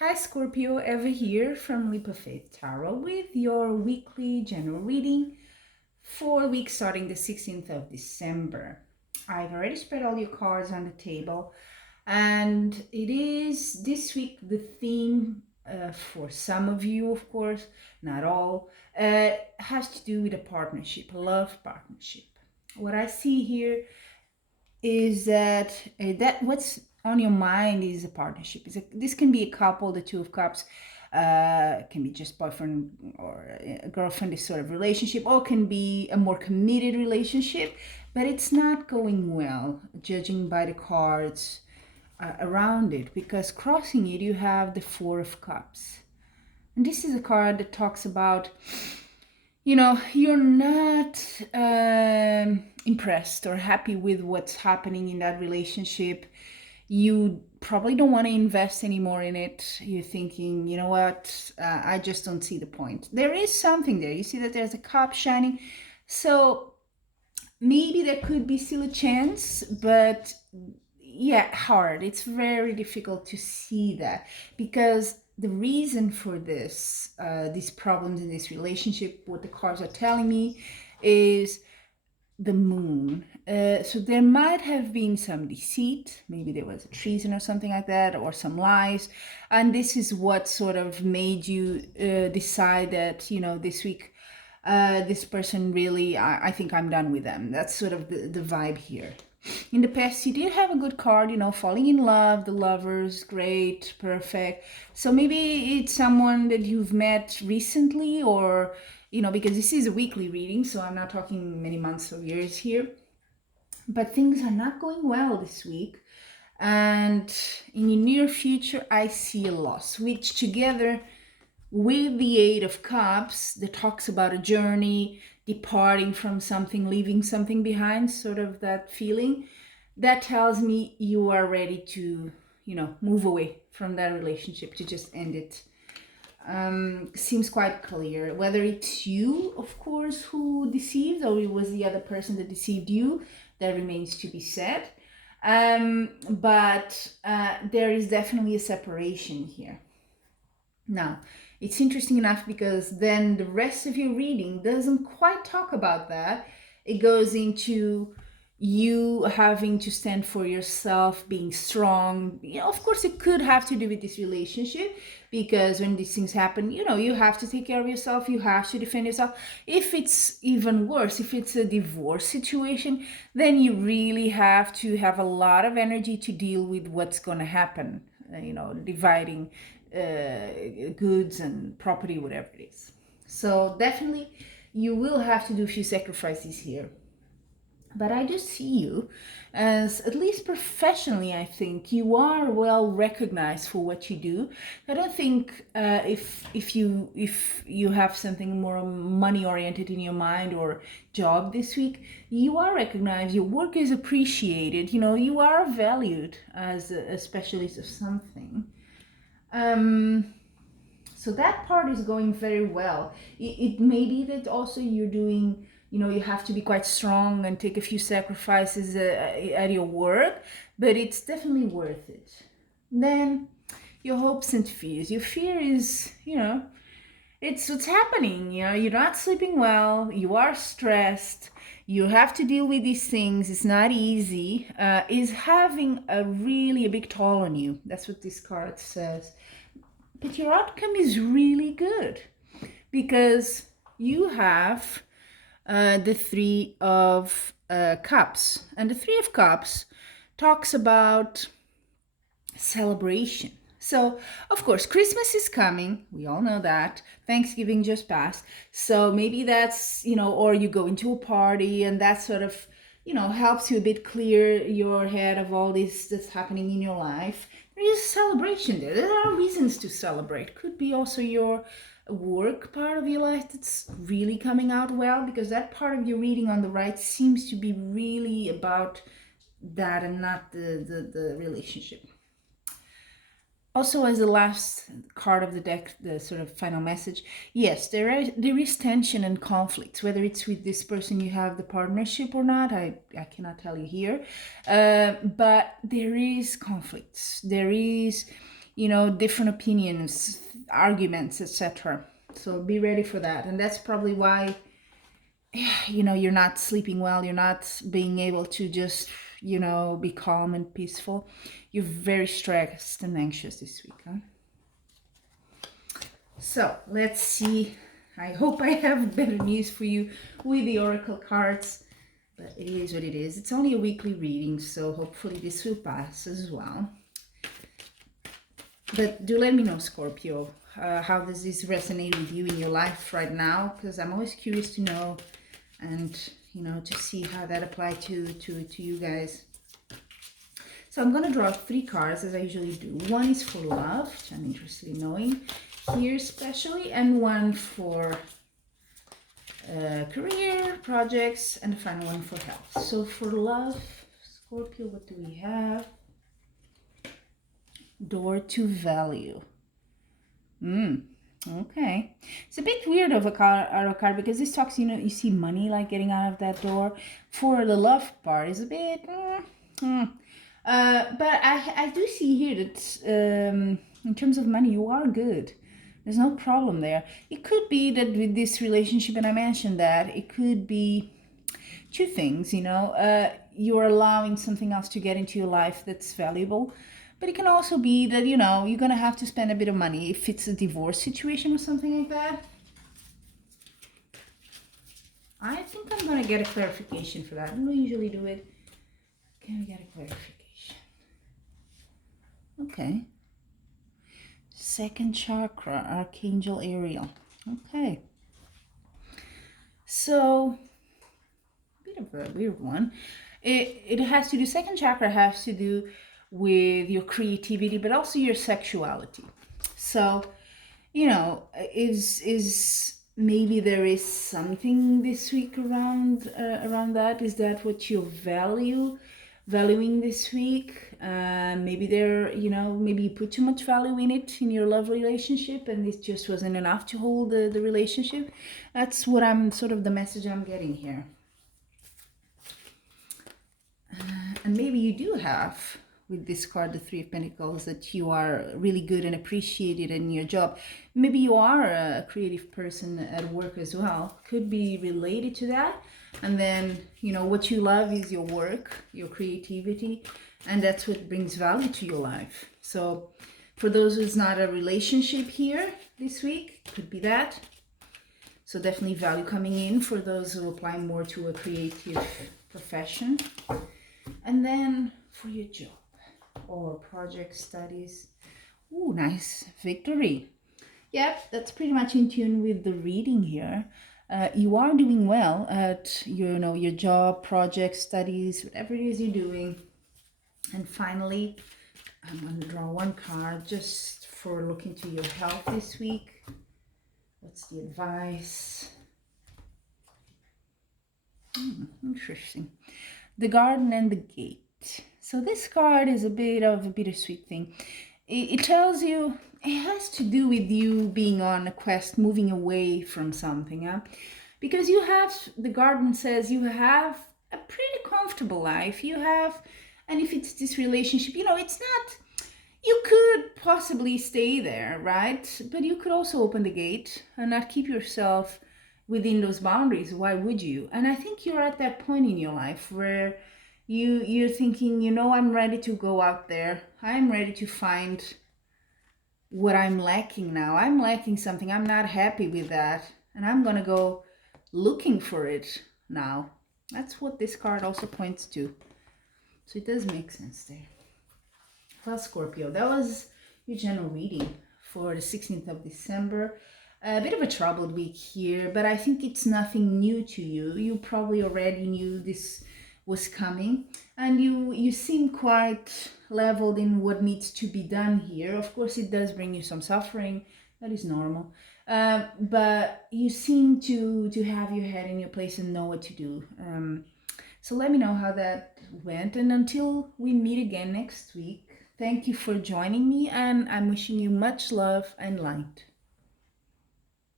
Hi Scorpio, Eva here from Leap of Faith Tarot with your weekly general reading for week starting the 16th of December. I've already spread all your cards on the table, and it is this week the theme for some of you, of course, not all, has to do with a partnership, a love partnership. What I see here is that what's on your mind is a partnership. This can be a couple, the Two of Cups, can be just boyfriend or a girlfriend, this sort of relationship, or can be a more committed relationship, but it's not going well, judging by the cards around it, because crossing it, you have the Four of Cups. And this is a card that talks about you're not impressed or happy with what's happening in that relationship. You probably don't want to invest anymore in it. You're thinking, you know what, I just don't see the point. There is something there. You see that there's a cup shining. So maybe there could be still a chance, but yeah, hard. It's very difficult to see that, because the reason for these problems in this relationship, what the cards are telling me, is the moon. So there might have been some deceit, maybe there was a treason or something like that, or some lies, and this is what sort of made you decide that, this week, this person really, I think I'm done with them. That's sort of the vibe here. In the past, you did have a good card, falling in love, the lovers, great, perfect. So maybe it's someone that you've met recently, or, because this is a weekly reading, so I'm not talking many months or years here. But things are not going well this week. And in the near future, I see a loss, which together with the Eight of Cups that talks about a journey, departing from something, leaving something behind, sort of that feeling, that tells me you are ready to, move away from that relationship, to just end it. Seems quite clear. Whether it's you, of course, who deceived, or it was the other person that deceived you, that remains to be said. But there is definitely a separation here. Now, it's interesting enough, because then the rest of your reading doesn't quite talk about that. It goes into you having to stand for yourself, being strong. Of course, it could have to do with this relationship, because when these things happen, you have to take care of yourself. You have to defend yourself. If it's even worse, if it's a divorce situation, then you really have to have a lot of energy to deal with what's going to happen, dividing goods and property, whatever it is. So definitely you will have to do a few sacrifices here. But I do see you as, at least professionally, I think you are well recognized for what you do. I don't think if you have something more money oriented in your mind or job this week, you are recognized. Your work is appreciated. You are valued as a specialist of something. So that part is going very well. It may be that also you're doing, you have to be quite strong and take a few sacrifices at your work, but it's definitely worth it. Then your hopes and fears. Your fear is, it's what's happening. You're not sleeping well, you are stressed, you have to deal with these things. It's not easy. Is having a big toll on you. That's what this card says. But your outcome is really good, because you have the Three of Cups. And the Three of Cups talks about celebration. So, of course, Christmas is coming. We all know that. Thanksgiving just passed. So maybe that's, or you go into a party, and that sort of, helps you a bit clear your head of all this that's happening in your life. There is a celebration there. There are reasons to celebrate. Could be also your work part of your life that's really coming out well, because that part of your reading on the right seems to be really about that and not the relationship. Also, as the last card of the deck, the sort of final message, yes, there is tension and conflict, whether it's with this person you have the partnership or not, I cannot tell you here, but there is conflicts. There is, different opinions, arguments, etc. So be ready for that. And that's probably why, you're not sleeping well, you're not being able to just, be calm and peaceful. You're very stressed and anxious this week, huh? So let's see. I hope I have better news for you with the oracle cards, but it is what it is. It's only a weekly reading, so hopefully this will pass as well. But do let me know, Scorpio, how does this resonate with you in your life right now? Because I'm always curious to know, and to see how that applies to you guys. So I'm going to draw 3 cards as I usually do. One is for love, which I'm interested in knowing here especially, and one for career, projects, and the final one for health. So for love, Scorpio, what do we have? Door to value. Okay. It's a bit weird of a card because this talks, you see money like getting out of that door. For the love part is a bit... but I do see here that in terms of money, you are good. There's no problem there. It could be that with this relationship, and I mentioned that, it could be 2 things, you're allowing something else to get into your life that's valuable. But it can also be that, you're going to have to spend a bit of money if it's a divorce situation or something like that. I think I'm going to get a clarification for that. I don't usually do it. Can we get a clarification? Okay. Second chakra, Archangel Ariel. Okay. So, a bit of a weird one. It has to do, second chakra has to do with your creativity, but also your sexuality. So, is maybe there is something this week around that. Is that what you valuing this week? Maybe maybe you put too much value in it in your love relationship, and it just wasn't enough to hold the relationship. That's what I'm sort of the message I'm getting here. And maybe you do have, with this card, the 3 of Pentacles, that you are really good and appreciated in your job. Maybe you are a creative person at work as well. Could be related to that. And then, what you love is your work, your creativity, and that's what brings value to your life. So for those who's not a relationship here this week, could be that. So definitely value coming in for those who apply more to a creative profession. And then for your job or project studies, nice, victory. Yep, that's pretty much in tune with the reading here. You are doing well at your job, project, studies, whatever it is you're doing. And finally, I'm going to draw 1 card just for looking to your health this week. What's the advice? Interesting. The garden and the gate. So this card is a bit of a bittersweet thing. It tells you, it has to do with you being on a quest, moving away from something. Huh? Because the garden says you have a pretty comfortable life. And if it's this relationship, it's not, you could possibly stay there, right? But you could also open the gate and not keep yourself within those boundaries. Why would you? And I think you're at that point in your life where you're thinking, I'm ready to go out there. I'm ready to find what I'm lacking now. I'm lacking something. I'm not happy with that. And I'm going to go looking for it now. That's what this card also points to. So it does make sense there. Well, Scorpio, that was your general reading for the 16th of December. A bit of a troubled week here, but I think it's nothing new to you. You probably already knew this was coming, and you seem quite leveled in what needs to be done here. Of course, it does bring you some suffering. That is normal. But you seem to have your head in your place and know what to do. So let me know how that went. And until we meet again next week, thank you for joining me, and I'm wishing you much love and light.